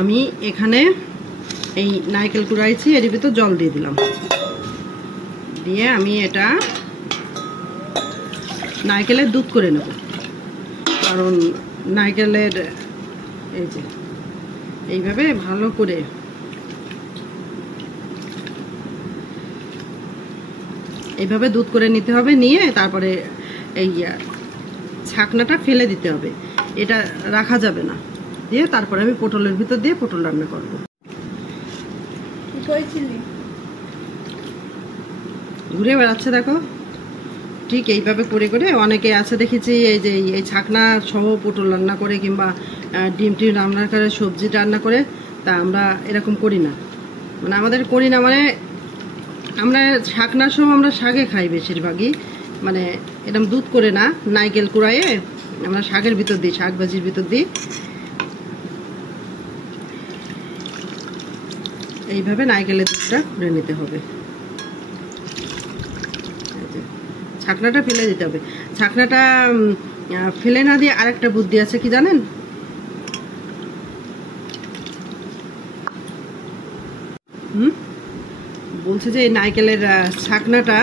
আমি এখানে এই নারকেল কুড়াইছি, এর ভিতর জল দিয়ে দিলাম, দিয়ে আমি এটা নারকেলের দুধ করে নেব। কারণ নারকেলের এই যে এইভাবে ভালো করে এইভাবে দুধ করে নিতে হবে, নিয়ে তারপরে এই ছাকনাটা ফেলে দিতে হবে, এটা রাখা যাবে না। দিয়ে তারপরে আমি পটলের ভিতর দিয়ে পটল রান্না করবো। ঘুরে বেড়াচ্ছে দেখো, ঠিক এইভাবে করে করে অনেকে আছে দেখেছি এই যে এই ছাকনা সহ পটল রান্না করে, কিংবা ডিম টিম রান্না করে, সবজি রান্না করে। তা আমরা এরকম করি না, মানে আমাদের করি না, মানে আমরা ছাকনা সহ আমরা শাকে খাই বেশিরভাগই, মানে এরকম দুধ করে না, নারকেল কুড়াইয়ে আমরা শাকের ভিতর দিই, শাক ভাজির ভিতর দিই। এইভাবে নারকেলের দুধটা করে নিতে হবে, ছাকনাটা ফেলে দিতে হবে। ছাকনাটা ফেলে না দিয়ে আরেকটা বুদ্ধি আছে, কি জানেন? বলছে যে এই নারকেলের ছাকনাটা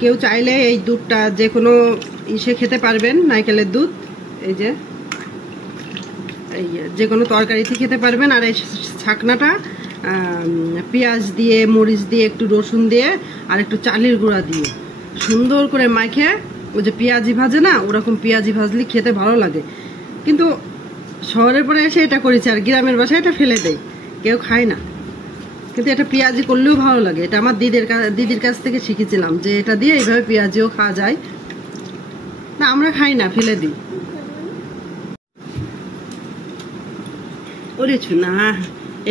কেউ চাইলে এই দুধটা যে কোনো ইসে খেতে পারবেন, নারকেলের দুধ এই যে এই যে কোনো তরকারিতে খেতে পারবেন। আর এই ছাকনাটা পেঁয়াজ দিয়ে, মরিচ দিয়ে, একটু রসুন দিয়ে আর একটু চালের গুঁড়া দিয়ে সুন্দর করে মাখে, ওই যে পেঁয়াজি ভাজে না, ওরকম পেঁয়াজি ভাজলে খেতে ভালো লাগে। কিন্তু শহরের পরে এসে এটা করেছে, আর গ্রামের বাসায় এটা ফেলে দেয়, কেউ খায় না। কিন্তু এটা পেঁয়াজি করলেও ভালো লাগে। এটা আমার দিদির কাছ থেকে শিখেছিলাম যে এটা দিয়ে এইভাবে পেঁয়াজিও খাওয়া যায়। না, আমরা খাই না, ফেলে দিই। ওরে না,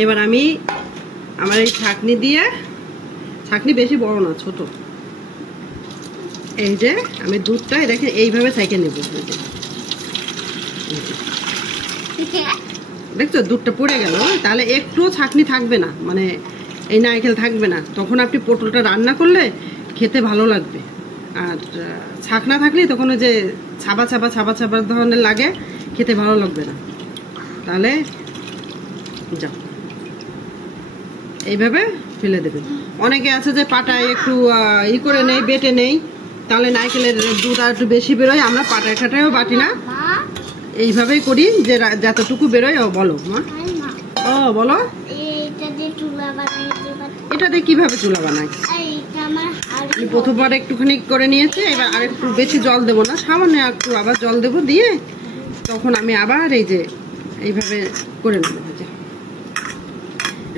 এবার আমি আমার এই ছাঁকনি দিয়ে, ছাঁকনি বেশি বড় না, ছোট, এই যে আমি দুধটা দেখেন এইভাবে ছাঁকে নেব। দেখছো দুধটা পড়ে গেল, তাহলে একটুও ছাঁকনি থাকবে না, মানে এই নারকেল থাকবে না। তখন আপনি পটলটা রান্না করলে খেতে ভালো লাগবে। আর ছাঁকনা থাকলে তখন ওই যে ছাবা ছাবা ছাবা ছাবা ধরনের লাগে, খেতে ভালো লাগবে না। তাহলে যাও, এইভাবে ফেলে দেবেন। অনেকে আছে যে পাটায় একটু ই করে নেই, বেটে নেই, তাহলে নারকেলের দুধ আর একটু বেশি বেরোয়। আমরা পাটায় খাটায়ও বাটি না, এইভাবেই করি যে যতটুকু বেরোয়। ও বলো মা, ও বলো এটা দিয়ে কিভাবে চুলা বানাই? প্রথমবার একটুখানি করে নিয়েছি, এবার আর একটু বেশি জল দেবো না, সামান্য একটু আবার জল দেবো, দিয়ে তখন আমি আবার এই যে এইভাবে করে নেবো।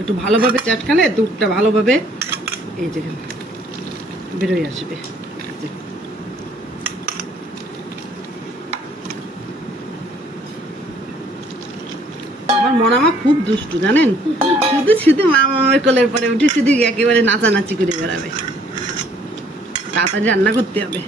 একটু ভালোভাবে চটকালে দুধটা ভালোভাবে এই যে বেরোয় আসবে। আমার মনামা খুব দুষ্টু জানেন, শুধু শুধু মামার কোলের পরে উঠে শুধু একেবারে নাচানাচি করে বেড়াবে। তাড়াতাড়ি রান্না করতে হবে।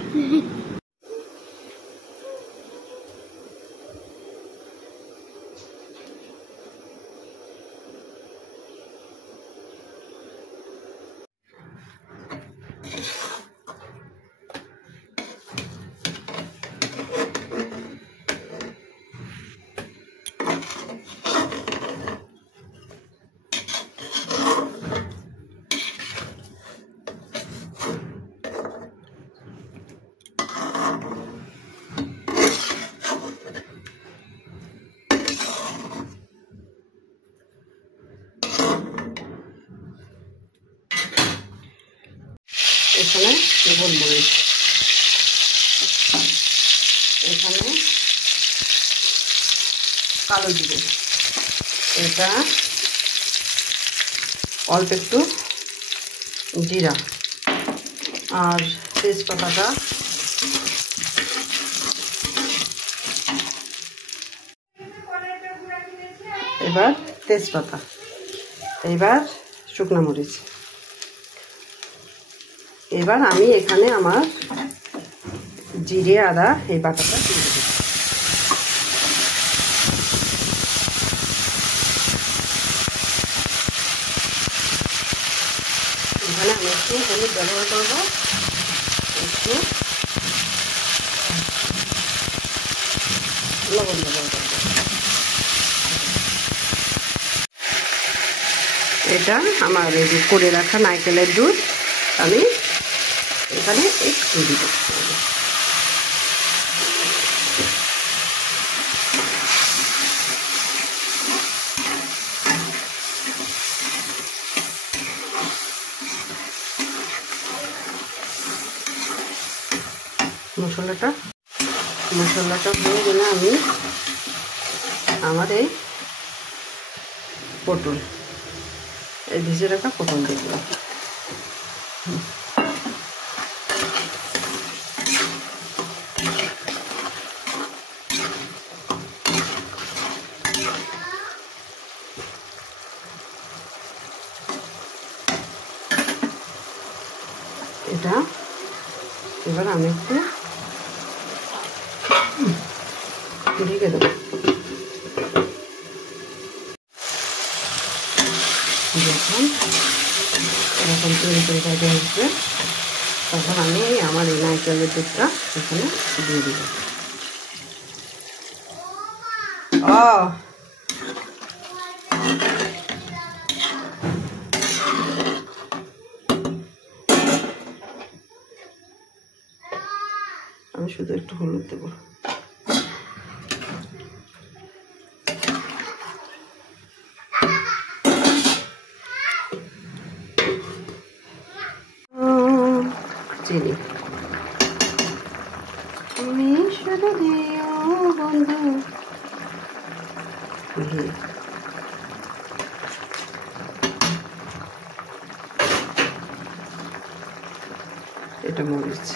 এখানে গোলমরিচ, এখানে কালো জিরে, এটা অল্প একটু জিরা, আর তেজপাতাটা এবার তেজপাতা, এবার শুকনো মরিচ। এবার আমি এখানে আমার জিরে আদা এই বাটাটা দিয়ে দেব। এখানে আমি একটু হলুদ ব্যবহার করব, একটু লবণ ব্যবহার করব। এটা আমার এই যে করে রাখা নারকেলের দুধ আমি এখানে একটু দিব। মশলাটা হয়ে গেলে আমি আমার এই পটল, এই ভিজে রাখা পটল দিয়ে দিলাম। এটা এবার আমি একটু ঢেকে দেবো। যখন এরকম তৈরি করে কাজে আসবে তখন আমি আমার এই নারকেলের দুধটা এখানে দিয়ে দিব। আমি শুধু একটু হলুদ দেবো। চিনি তুমি শুধু দিও বন্ধু। এটা মরিচ।